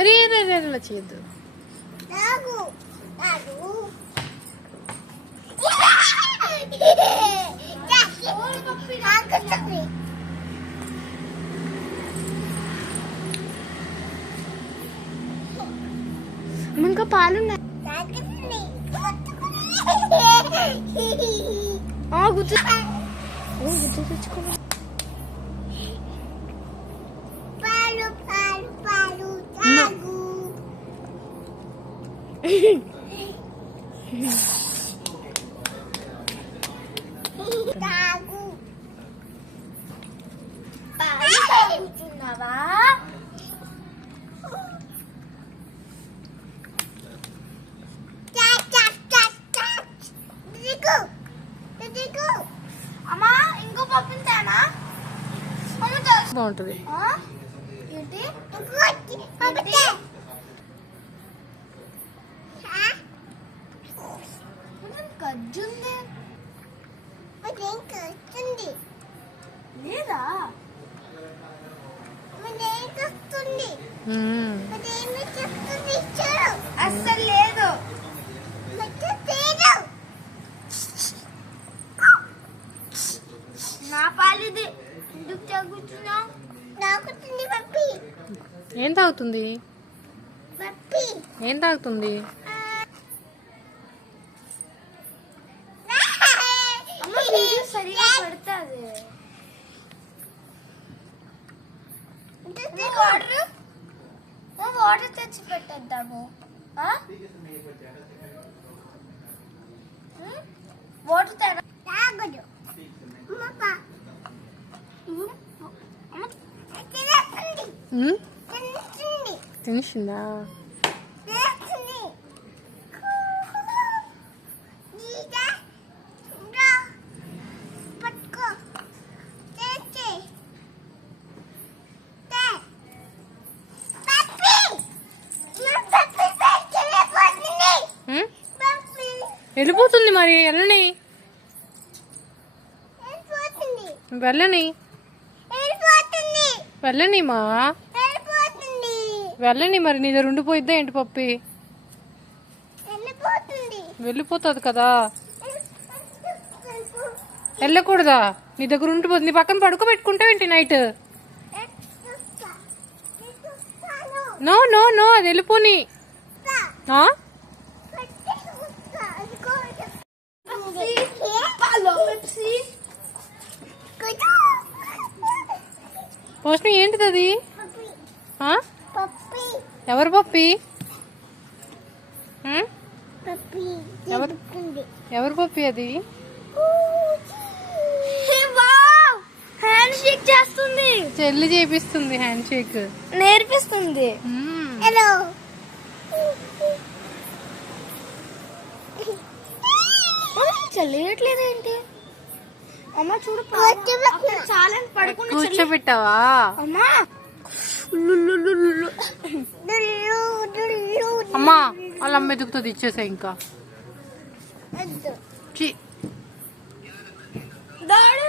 అరే రే రే అలా చేయొద్దు. ఇంకా పాలున్నాయి. గుర్తు గుర్తు తెచ్చుకో. అమ్మా ఇంకో పప్పించానా బాగుంటుంది. గజ్జుంది లేదా అస్సలు లేదు. నా పాలిది ఎందుకు తాగుతున్నావు? తాగుతుంది పప్పి. ఏం తాగుతుంది? పప్పి ఏం తాగుతుంది? సరిగా పడుతుంది. వాటర్ తెచ్చి పెట్టేద్దాము. వాటర్ తాగదు. తినేసిందా? వెళ్ళిపోతుంది మరి. వెళ్ళని వెళ్ళని వెళ్ళని మా వెళ్ళని మరి. నీ దగ్గర ఉండిపోయిద్దా ఏంటి పప్పి? వెళ్ళిపోతుంది కదా. వెళ్ళకూడదా? నీ దగ్గర ఉండిపోతుంది. నీ పక్కన పడుకోబెట్టుకుంటావేంటి నైట్? నో నో నో అది వెళ్ళిపోని. పోషణ ఏంటిది అది? ఎవరు పప్పి? ఎవరు పప్పి అది? హ్యాండ్ షేక్ చేస్తుంది. చెల్లి చేపిస్తుంది హ్యాండ్ షేక్. నేర్పిస్తుంది. హలో చెల్లియట్లేదు ఏంటి? అమ్మ చూడు చాలా పడుకుని కూర్చోబెట్టావా? అమ్మా అమ్మా వాళ్ళ అమ్మ ఎదుగుతుంది. ఇచ్చేసా ఇంకా. దాడు